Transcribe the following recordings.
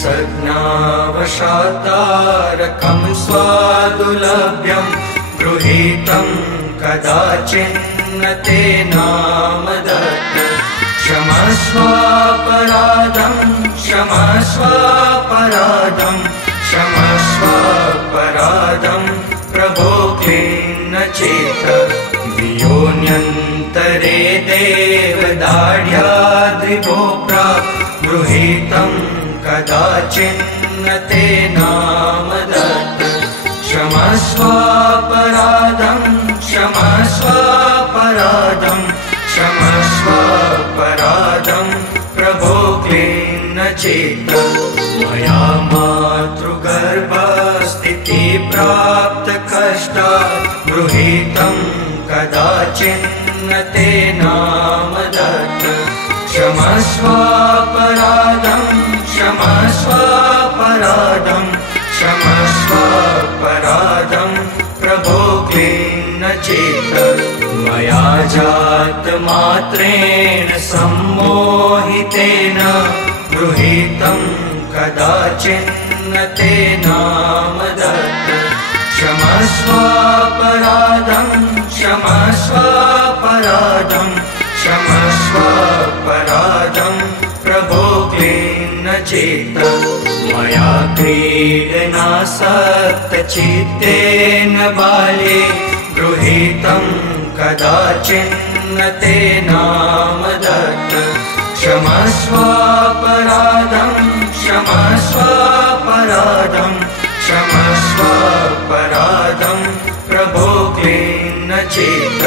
संज्ञावशात्तारकं स्वादुलभ्यं गृहीतं कदाचिन्न ते नाम दत्तं क्षमस्वापराधं क्षमस्वापराधं क्षमस्वापराधं प्रभो खिन्न चेत वियोन्यन्तरे देवदाढ्याद्रिभो गृहीतं कदाचिन्न ते नाम दत्तं क्षमस्वापराधं क्षमस्वापराधं क्षमस्वापराधं प्रभो खिन्न चेत मया मातृगर्भस्थितिप्राप्त कष्टात् गृहीतं कदाचिन्न ते नाम दत्तं क्षमस्वापराधं क्षमस्वापराधं क्षमस्वापराधं प्रभो खिन्न चेत मया जातमात्रेण सम्मोहितेन गृहीतं कदाचिन्न ते नाम दत्तं क्षमस्वापराधं क्षमस्वापराधं क्षमस्वापराधं प्रभो खिन्न चेत मया क्रीडनासक्तचित्तेन बाल्ये गृहीतं कदाचिन्न ते नाम दत्तं क्षमस्वापराधं क्षमस्वापराधं क्षमस्वापराधं प्रभो खिन्न चेत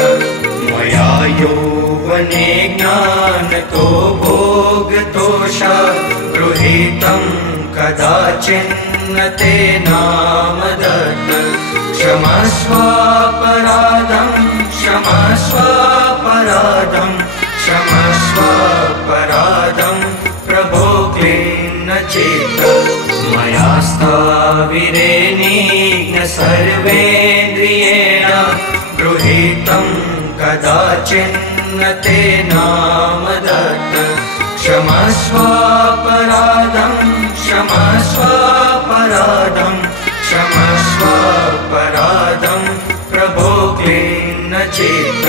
मया यौवने ज्ञानतो भोगतोषात् गृहीतं कदाचिन्न ते नाम दत्तं क्षमस्वापराधं क्षमस्वापराधं क्षमस्वापराधं प्रभो खिन्न चेत मया स्थाविरेणेन सर्वेन्द्रियेण गृहीतं कदाचिन्न ते नाम दत्तं क्षमस्वापराधं क्षमस्वापराधं क्षमस्वापराधं प्रभो खिन्न चेत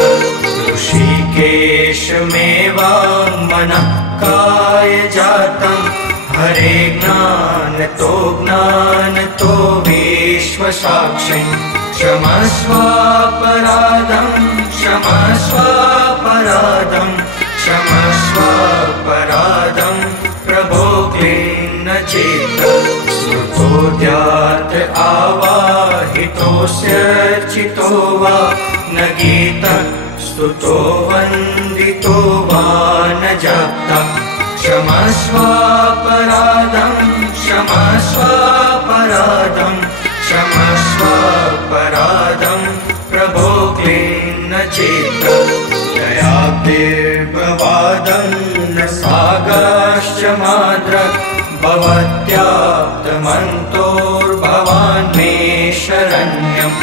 ऋषिकेशमेवां मनः कायजातं हरे ज्ञानतो विश्वसाक्षी क्षमस्वापराधं क्षमस्वापराधं क्षमस्वापराधं प्रभो खिन्न चेत स्तुतोद्यात आवाहितोऽस्यर्चितो वा न गीतं स्तुतो वन्दितो वा न जप्तं क्षमस्वापराधं क्षमस्वापराधं क्षमस्वापराधं प्रभो खिन्न चेत दयाब्धिर्भवादं न सागाश्च माद्र भवत्याप्तमन्तोर्भवान् मे शरण्यं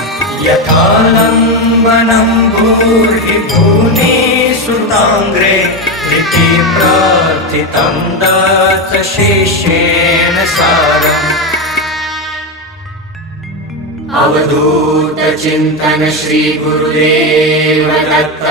यथालम्बनं भूर्हि भूनि सुताङ्ग्रे इति प्रार्थितं दत्तशिष्येण सारम् अवधूत चिंतन श्री गुरुदेव दत्त।